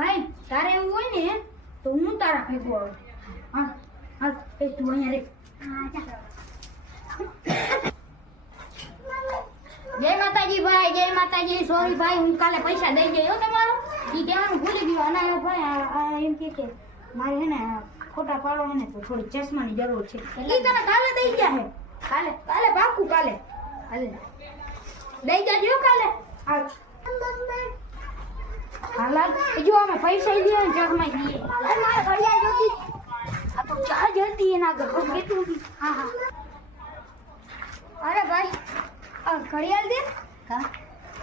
ભાઈ તારે એવું હોય ને તો હું તારા ભેગું આવું. હા હા એ તું અહીંયા રે. જય માતાજી ભાઈ, જય માતાજી. સોરી ભાઈ, હું કાલે પૈસા દઈ ગયો તમારો ઈ કહેવાનું ભૂલી ગયો. અને ભાઈ આ એમ કે મારે હે ને ફોટા પાડવા ને તો થોડી ચશ્માની જરૂર છે. ઈ તને કાલે દઈ ગયા હે. કાલે કાલે પાકું કાલે દઈ જાજો કાલે. હાલ હાલ જો અમે પૈસા લીધા ને ચકમાં દઈએ. મારે ઘડિયાળ જોતી. આ તો ચા જલ્દી એના ઘર કેટલું. હા હા અરે ભાઈ આ ઘડિયાળ દે. હા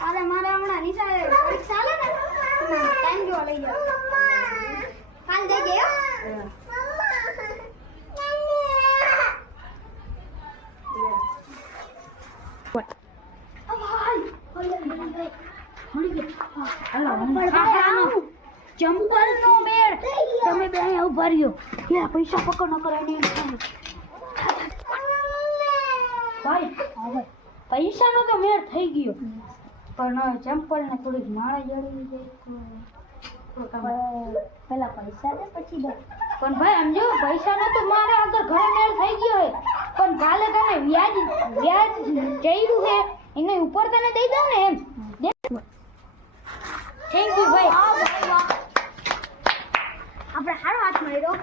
અરે મારે હમણાં નિશાળે પરીક્ષા આલે ને ટાઈમ જો લઈ જાવ. કાલ દેજે હો. ચંપલ નો મેળ તમે બે અહીંયા ઉભા રહ્યો. પૈસા પકડ ન કરાય નહીં ભાઈ. હા ભાઈ પૈસા નો તો મેળ થઈ ગયો પણ ચંપલ ને થોડીક માળા જડી જાય. પેલા પૈસા દે પછી દે. પણ ભાઈ સમજો પૈસા નો તો મારે આગળ ઘરે મેળ થઈ ગયો હે પણ કાલે તને વ્યાજ ચડ્યું છે એને ઉપર તને દઈ દઉં ને એમ. થેન્ક યુ ભાઈ. આપણે હારો હાથ મળ્યો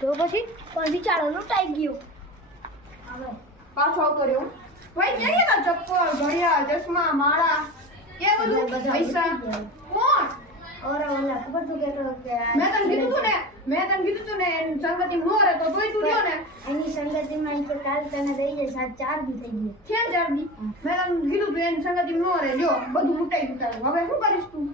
તો પછી પણ વિચારો લૂંટાઈ ગયો. પાછો આવતો રહ્યો ભાઈ. ક્યાં ગયા ચપ્પલ, ઘડિયાળ, ચશ્મા, માળા કે બધું પૈસા કોણ? ઓરે ઓલા ખબર તું કે મેં તને કીધું તું ને સંગતિ નો રહે તો તોય તું રહ્યો ને. એની સંગતિમાં ઈ કે કાલ તને દઈ દે 4 દી થઈ ગઈ. ક્યાં ચાર દી? મેં તને કીધું તું એની સંગતિ નો રહે. જો બધું લૂંટાઈ ગયું. હવે શું કરીશ તું?